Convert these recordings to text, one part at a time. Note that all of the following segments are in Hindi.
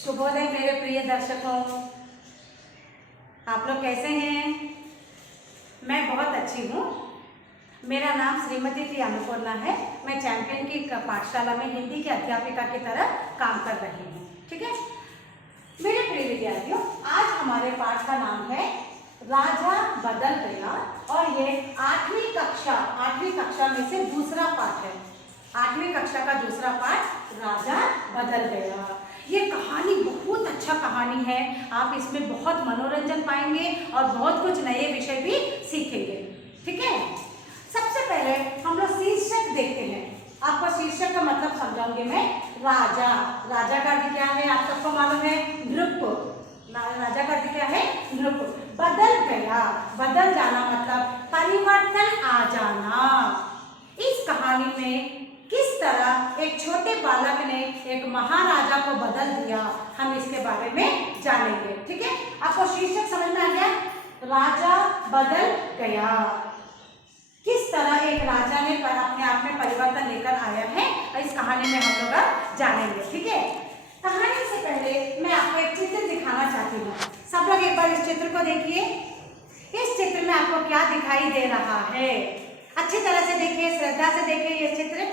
शुभोदय मेरे प्रिय दर्शकों, आप लोग कैसे हैं? मैं बहुत अच्छी हूँ। मेरा नाम श्रीमती टी अन्नपूर्णा है। मैं चैंपियन की पाठशाला में हिंदी की अध्यापिका की तरह काम कर रही हूँ। ठीक है मेरे प्रिय विद्यार्थियों, आज हमारे पाठ का नाम है राजा बदल गया और ये 8वीं कक्षा में से दूसरा पाठ है। 8वीं कक्षा का दूसरा पाठ राजा बदल गया। ये कहानी बहुत अच्छा कहानी है। आप इसमें बहुत मनोरंजन पाएंगे और बहुत कुछ नए विषय भी सीखेंगे। ठीक है, सबसे पहले हम लोग शीर्षक देखते हैं। आपको शीर्षक का मतलब समझाऊंगी मैं। राजा का अर्थ क्या है? आप सबको मालूम है, नृप। राजा का अर्थ क्या है? नृप। बदल गया, बदल जाना मतलब परिवर्तन आ जाना। इस कहानी में किस तरह एक छोटे बालक ने एक महाराजा को बदल दिया, हम इसके बारे में जानेंगे। ठीक है, आपको शीर्षक समझ में आ गया? राजा बदल गया। किस तरह एक राजा ने अपने आप में परिवर्तन लेकर आया है, इस कहानी में हम लोग जानेंगे। ठीक है, कहानी से पहले मैं आपको एक चित्र दिखाना चाहती हूँ। सब लोग एक बार इस चित्र को देखिए। इस चित्र में आपको क्या दिखाई दे रहा है? अच्छी तरह से देखिए, श्रद्धा से देखिए ये चित्र।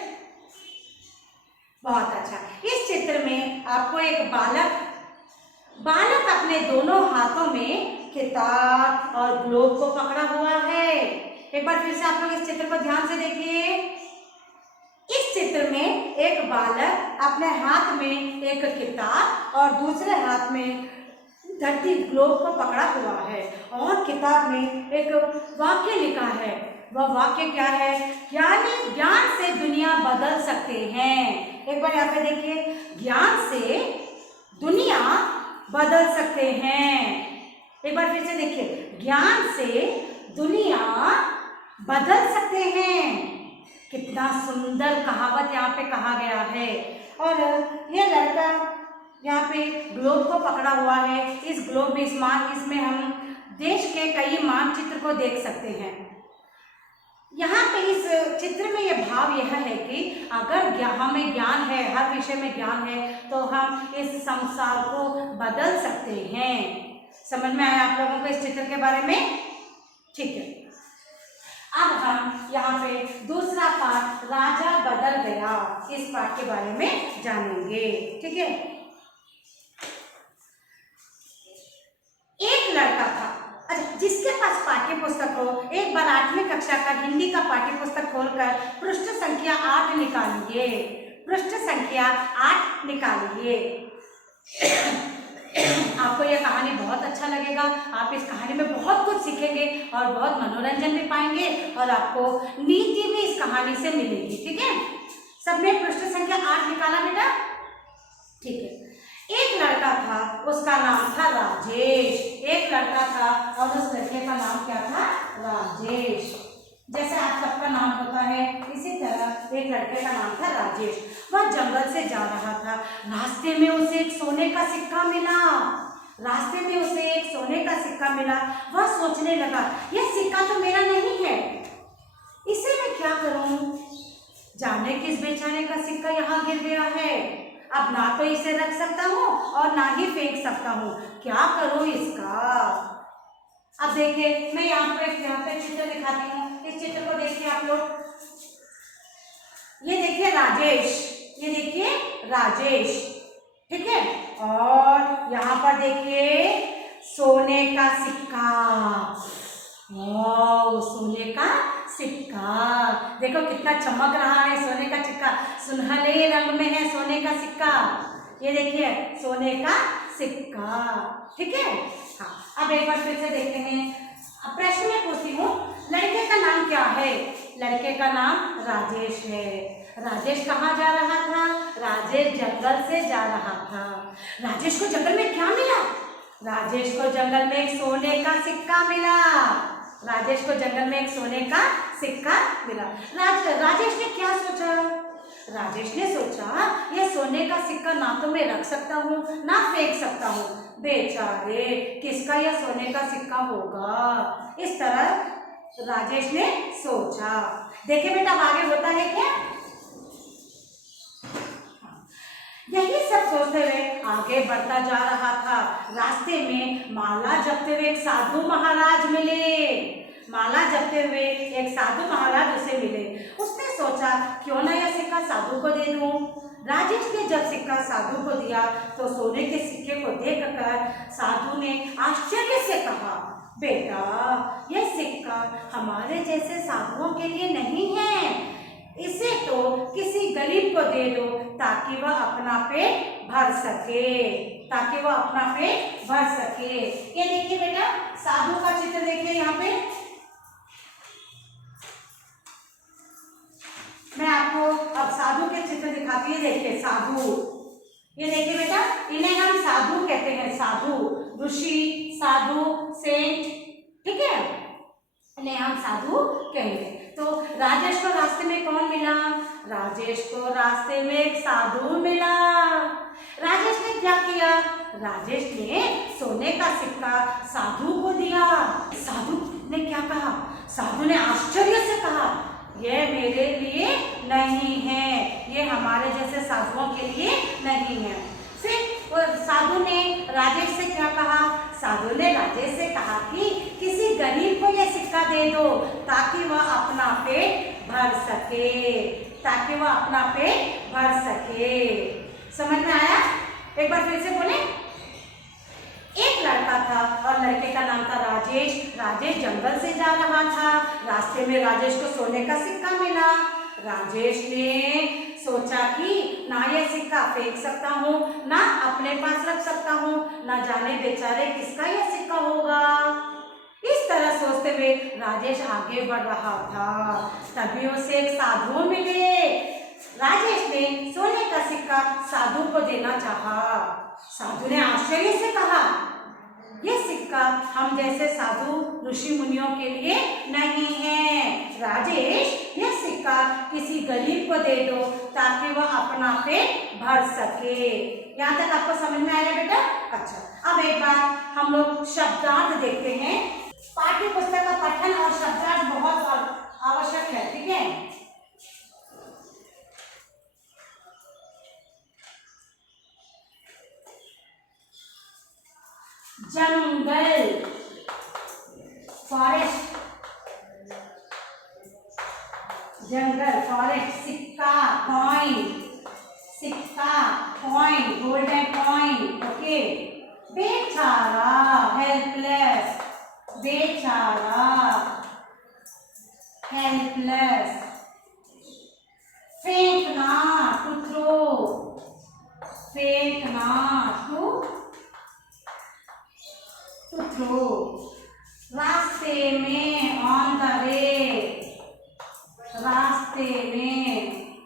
बहुत अच्छा। इस चित्र में आपको एक बालक अपने दोनों हाथों में किताब और ग्लोब को पकड़ा हुआ है। एक बार फिर से आप लोग इस चित्र को ध्यान से देखिए। इस चित्र में एक बालक अपने हाथ में एक किताब और दूसरे हाथ में धरती ग्लोब को पकड़ा हुआ है और किताब में एक वाक्य लिखा है। वह वाक्य क्या है? ज्ञान से दुनिया बदल सकते हैं। एक बार यहाँ पे देखिए, ज्ञान से दुनिया बदल सकते हैं। एक बार फिर से देखिए, ज्ञान से दुनिया बदल सकते हैं। कितना सुंदर कहावत यहाँ पे कहा गया है। और ये लड़का यहाँ पे ग्लोब को पकड़ा हुआ है। इस ग्लोब में इसमें हम देश के कई मानचित्र को देख सकते हैं। यहाँ पे इस चित्र में यह भाव यह है कि अगर हमें ज्ञान है, हर विषय में ज्ञान है, तो हम इस संसार को बदल सकते हैं। समझ में आया आप लोगों को इस चित्र के बारे में? ठीक है, अब हम यहाँ पे दूसरा पाठ राजा बदल गया, इस पाठ के बारे में जानेंगे। ठीक है, एक लड़का था। अच्छा, जिसके पास पाठ्य पुस्तक हो, एक बार 8वीं कक्षा का हिंदी का पाठ्य पुस्तक खोलकर पृष्ठ संख्या 8 निकालिए। पृष्ठ संख्या 8 निकालिए। आपको यह कहानी बहुत अच्छा लगेगा। आप इस कहानी में बहुत कुछ सीखेंगे और बहुत मनोरंजन भी पाएंगे और आपको नीति भी इस कहानी से मिलेगी। ठीक है, सबने पृष्ठ संख्या 8 निकाला बेटा? ठीक है, एक लड़का था, उसका नाम था राजेश। एक लड़का था और उस लड़के का नाम क्या था? राजेश। जैसे आप सबका नाम होता है, इसी तरह एक लड़के का नाम था राजेश। वह जंगल से जा रहा था। रास्ते में उसे एक सोने का सिक्का मिला। वह सोचने लगा, यह सिक्का तो मेरा नहीं है, इसे मैं क्या करूं? जाने किस बेचारे का सिक्का यहाँ गिर गया है। अब ना तो इसे रख सकता हूँ और ना ही फेंक सकता हूँ, क्या करूँ इसका? अब देखिए, मैं यहाँ पे चित्र दिखाती हूँ। इस चित्र को देखिए आप लोग। ये देखिए राजेश, ठीक है, और यहाँ पर देखिए सोने का सिक्का। वाह, सोने का सिक्का देखो कितना चमक रहा है। सोने का सिक्का सुनहरे रंग में है। सोने का सिक्का, ये देखिए सोने का सिक्का। ठीक है, हाँ, अब एक बार फिर से देखते हैं। अब प्रश्न में पूछती हूँ, लड़के का नाम क्या है? लड़के का नाम राजेश है। राजेश कहाँ जा रहा था? राजेश जंगल से जा रहा था। राजेश को जंगल में क्या मिला? राजेश को जंगल में एक सोने का सिक्का मिला। राजेश को जंगल में एक सोने का सिक्का मिला। राजेश ने क्या सोचा? राजेश ने सोचा, यह सोने का सिक्का ना तो मैं रख सकता हूँ ना फेंक सकता हूँ, बेचारे किसका यह सोने का सिक्का होगा? इस तरह राजेश ने सोचा। देखिए बेटा, अब आगे होता है क्या? यही सब सोचते हुए आगे बढ़ता जा रहा था। रास्ते में माला जपते हुए एक साधु महाराज मिले। माला जपते हुए एक साधु महाराज उसे मिले। उसने सोचा क्यों ना यह सिक्का साधु को दे दूं। राजेश ने जब सिक्का साधु को दिया तो सोने के सिक्के को देखकर साधु ने आश्चर्य से कहा, बेटा यह सिक्का हमारे जैसे साधुओं के लिए नहीं है, इसे तो किसी गरीब को दे दो ताकि वह अपना पेट भर सके, ताकि वह अपना पेट भर सके। ये देखिए बेटा साधु का चित्र देखिए, यहाँ पे मैं आपको अब साधु के चित्र दिखाती है। देखिए साधु, ये देखिए बेटा, इन्हें हम साधु कहते हैं। साधु, ऋषि, साधु, सेंट, ठीक है, इन्हें हम साधु कहेंगे। तो राजेश को रास्ते में कौन मिला? राजेश को रास्ते में एक साधु मिला। राजेश ने क्या किया? राजेश ने सोने का सिक्का साधु को दिया। साधु ने क्या कहा? साधु ने आश्चर्य से कहा, यह मेरे लिए नहीं है, ये हमारे जैसे साधुओं के लिए नहीं है। फिर साधु ने राजेश से क्या कहा? साधु ने राजेश से कहा कि किसी गरीब को यह सिक्का दे दो ताकि वह अपना पेट भर सके, ताकि वह अपना पेट भर सके। समझ में आया? एक बार फिर से बोले। एक लड़का था और लड़के का नाम था राजेश। राजेश जंगल से जा रहा था। रास्ते में राजेश को सोने का सिक्का मिला। राजेश ने सोचा कि ना ये सिक्का फेंक सकता हूँ, ना अपने पास रख सकता हूँ, ना जाने बेचारे किसका यह सिक्का होगा। इस तरह सोचते हुए राजेश आगे बढ़ रहा था। तभी उसे एक साधु मिले। राजेश ने सोने का सिक्का साधु को देना चाहा। साधु ने आश्चर्य से कहा, यह सिक्का हम जैसे साधु ऋषि मुनियों के लिए नहीं है। राजेश, यह सिक्का किसी गरीब को दे दो ताकि वह अपना पेट भर सके। यहाँ तक आपको समझ में आया बेटा? अच्छा, अब एक बार हम लोग शब्दार्थ देखते हैं। पाठ्य पुस्तक का पठन और शब्दार्थ बहुत आवश्यक है, ठीक है। जंगल, फॉरेस्ट, जंगल, फॉरेस्ट। सिक्का, कॉइन, सिक्का, कॉइन, गोल्डन कॉइन, ओके। बेचारा, हेल्पलेस, बेचारा, हेल्पलेस। फेंकना, टू थ्रो, फेंकना, टू थ्रो। रास्ते में, ऑन द वे, रास्ते में,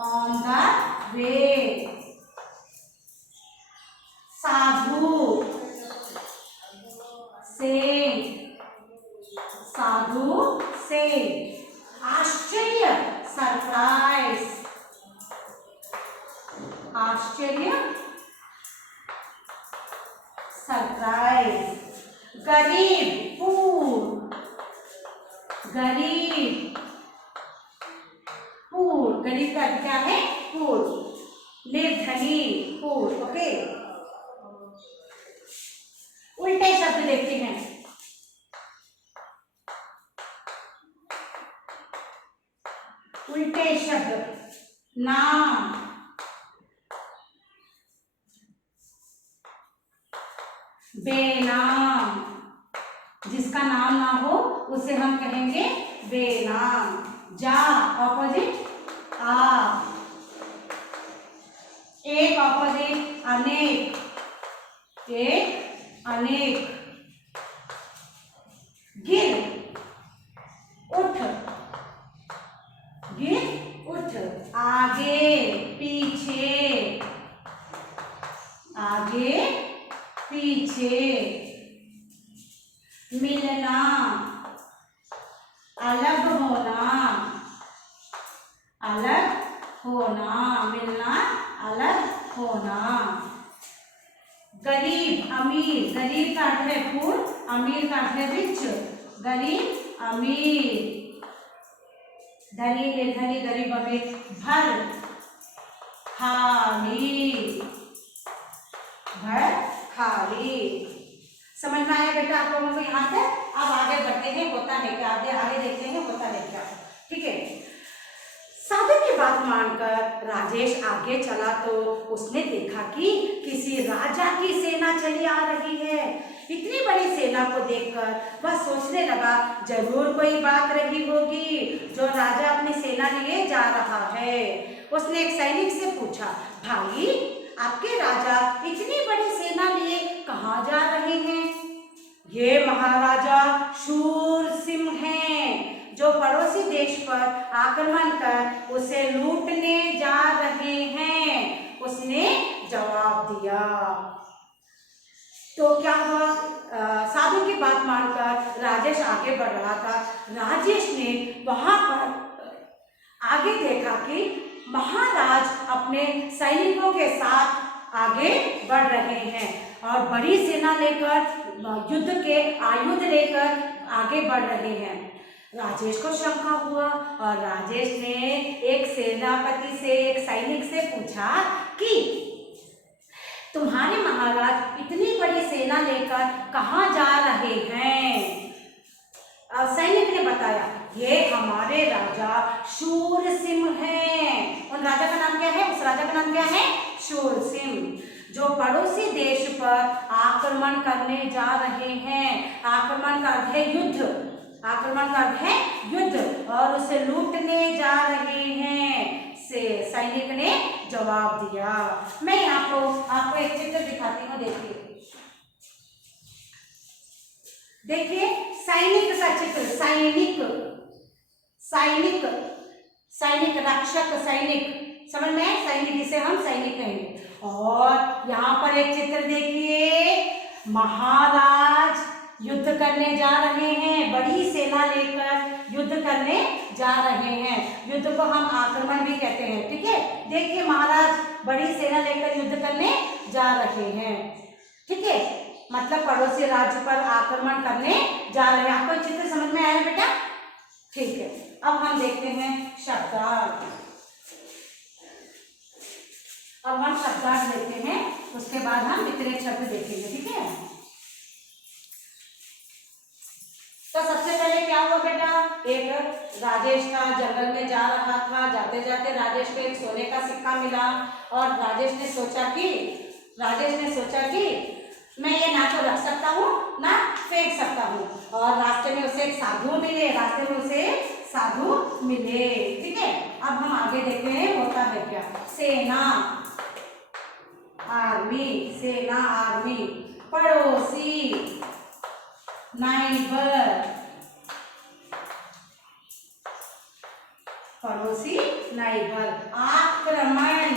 ऑन द वे। साधु, सेंट, साधु सेंट। आश्चर्य, सरप्राइज, आश्चर्य, सरप्राइज। गरीब, पूर, गरीब, पूर। गरीब का क्या है? पूर। निर्धनी, पूर, ओके। उल्टे शब्द देखते हैं। उल्टे शब्द, नाम, बेनाम। जिसका नाम ना हो उसे हम कहेंगे बेनाम। जा, ऑपोजिट, आ। एक ऑपोजिट, अनेक, एक, अनेक। गिर, उठ, गिर, उठ। आगे, पीछे, आगे, पीछे। मिलना, अलग होना, अलग होना। मिलना, अलग होना। गरीब, अमीर। गरीब का अर्थ है पुअर, अमीर का अर्थ है रिच। गरीब, अमीर। धनी, निर्धनी, गरीब, अमीर। भर, खाली। बेटा आप लोगों को यहाँ से। अब आगे बढ़ते हैं, होता है क्या, आगे देखते हैं होता है क्या। ठीक है, साधु की बात मानकर राजेश आगे चला तो उसने देखा कि किसी राजा की सेना चली आ रही है। इतनी बड़ी सेना को देखकर वह सोचने लगा जरूर कोई बात रही होगी जो राजा अपनी सेना लिए जा रहा है। उसने एक सैनिक से पूछा, भाई आपके राजा इतनी बड़ी सेना लिए कहाँ जा रहे हैं? ये महाराजा शूरसिंह हैं जो पड़ोसी देश पर आक्रमण कर उसे लूटने जा रहे हैं, उसने जवाब दिया। तो क्या हुआ, साधु की बात मानकर राजेश आगे बढ़ रहा था। राजेश ने वहां पर आगे देखा कि महाराज अपने सैनिकों के साथ आगे बढ़ रहे हैं और बड़ी सेना लेकर युद्ध के आयुध लेकर आगे बढ़ रहे हैं। राजेश को शंका हुआ और राजेश ने एक सेनापति से, एक सैनिक से पूछा कि तुम्हारे महाराज इतनी बड़ी सेना लेकर कहाँ जा रहे हैं? सैनिक ने बताया, ये हमारे राजा शूरसिंह हैं। उन राजा का नाम क्या है? उस राजा का नाम क्या है? शूरसिंह, जो पड़ोसी देश पर आक्रमण करने जा रहे हैं। आक्रमण का अर्थ है युद्ध, आक्रमण का अर्थ है युद्ध, और उसे लूटने जा रहे हैं, से सैनिक ने जवाब दिया। मैं आपको एक चित्र दिखाती हूँ, देखिए देखिए सैनिक का चित्र। सैनिक, सैनिक, सैनिक, रक्षक, सैनिक, समझ में? सैनिक, जिसे हम सैनिक कहेंगे। और यहाँ पर एक चित्र देखिए, महाराज युद्ध करने जा रहे हैं, बड़ी सेना लेकर युद्ध करने जा रहे हैं। युद्ध को हम आक्रमण भी कहते हैं। ठीक है, देखिए महाराज बड़ी सेना लेकर युद्ध करने जा रहे हैं। ठीक है, मतलब पड़ोसी राज्य पर आक्रमण करने जा रहे हैं। आपको चित्र समझ में आया बेटा? ठीक है, अब हम देखते हैं शब्दार्थ। अब हम शब्दार्थ देखते हैं, उसके बाद हम विपरीत शब्द देखेंगे। ठीक है, तो सबसे पहले क्या हुआ बेटा, एक राजेश था, जंगल में जा रहा था। जाते जाते राजेश को एक सोने का सिक्का मिला और राजेश ने सोचा कि मैं ये ना तो रख सकता हूँ ना फेंक सकता हूँ। और रास्ते में उसे एक साधु मिले। ठीक है, अब हम आगे देखते हैं होता है क्या। सेना, आर्मी, सेना, आर्मी। पड़ोसी, नाइबर, पड़ोसी, नाइबर। आक्रमण,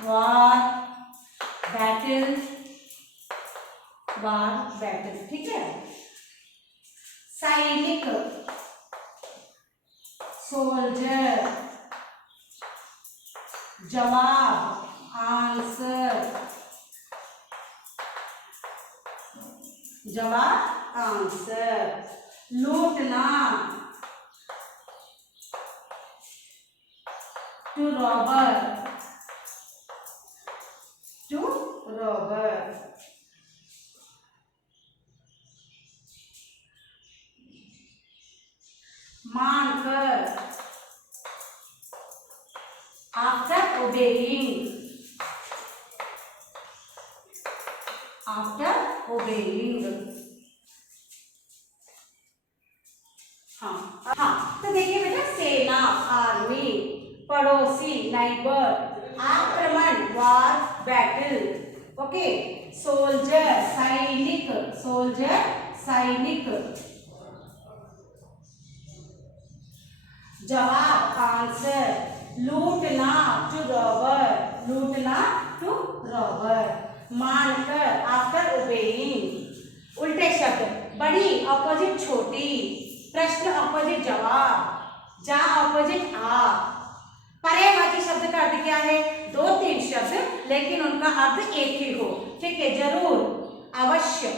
वॉर, बैटल, वार, बैटल। ठीक है, सैनिक, सोल्जर, जवाब, आंसर, जवाब, आंसर। लूटना, टू रॉबर, टू रॉबर। मानकर, आफ्टर ओबेइंग, आफ्टर ओबेइंग। हाँ, तो देखिए बेटा, सेना, आर्मी, पड़ोसी, नाइबर, आक्रमण, वार, बैटल। ओके, सोल्जर, सैनिक, सोल्जर, सैनिक। जवाब, आंसर। लूटना, टू रॉबर, लूटना, टू रॉबर। मानकर, आफ्टर ओबेइंग। उल्टे शब्द, बड़ी ऑपोजिट छोटी, प्रश्न ऑपोजिट जवाब, जा ऑपोजिट आ। पर्यायवाची शब्द का अर्थ क्या है? दो तीन शब्द लेकिन उनका अर्थ एक ही हो। ठीक है, जरूर, अवश्य,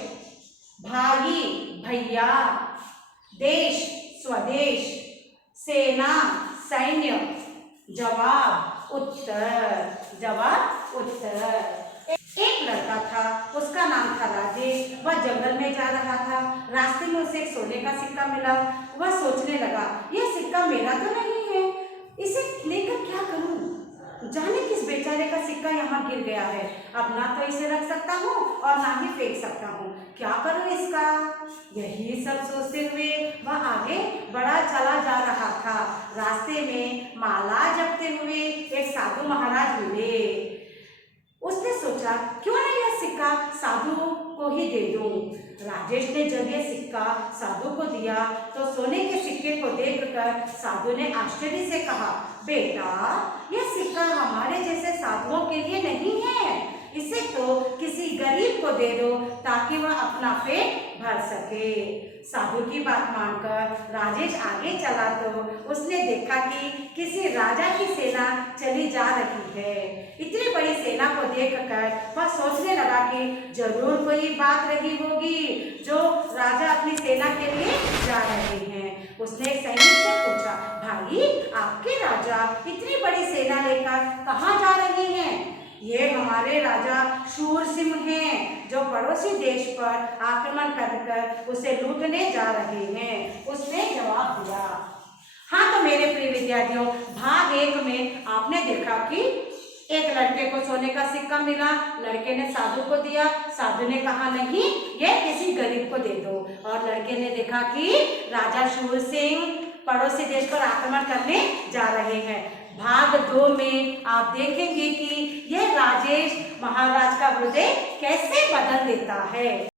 भाई, भैया, देश, स्वदेश, सेना, सैन्य, जवाब, उत्तर, जवाब, उत्तर। एक लड़का था, उसका नाम था राजेश। वह जंगल में जा रहा था। रास्ते में उसे एक सोने का सिक्का मिला। वह सोचने लगा, यह सिक्का मेरा तो नहीं है, इसे लेकर क्या करूं? जाने किस बेचारे का सिक्का यहाँ गिर गया है। अब ना तो इसे रख सकता हूँ और ना ही फेंक सकता हूँ, क्या करूँ इसका? यही सब सोचते हुए वह आगे बढ़ा चला जा रहा था। रास्ते में माला जपते हुए एक साधु महाराज मिले। उसने सोचा, क्यों ना यह सिक्का साधु को ही दे दूं। राजेश ने जब यह सिक्का साधु को दिया तो सोने के सिक्के को देखकर साधु ने आश्चर्य से कहा, बेटा, यह सिक्का हमारे जैसे साधुओं के लिए नहीं है, इसे तो किसी गरीब को दे दो ताकि वह अपना पेट भर सके। साधु की बात मानकर राजेश आगे चला तो उसने देखा कि किसी राजा की सेना चली जा रही है। इतनी बड़ी सेना को देखकर वह सोचने लगा कि जरूर कोई बात रही होगी जो राजा अपनी सेना के लिए जा रहे हैं। उसने एक सैनिक से पूछा, भाई, आपके राजा इतनी बड़ी सेना लेकर कहाँ जा रहे हैं? ये हमारे राजा शूर सिंह हैं, जो पड़ोसी देश पर आक्रमण कर उसे लूटने जा रहे हैं, उसने जवाब दिया। हाँ, तो मेरे प्रिय विद्यार्थियों, भाग 1 में आपने देखा कि एक लड़के को सोने का सिक्का मिला, लड़के ने साधु को दिया, साधु ने कहा नहीं, ये किसी गरीब को दे दो, और लड़के ने देखा कि राजा शूर सिंह पड़ोसी देश पर आक्रमण करने जा रहे हैं। भाग 2 में आप देखेंगे कि यह राजेश महाराज का हृदय कैसे बदल देता है।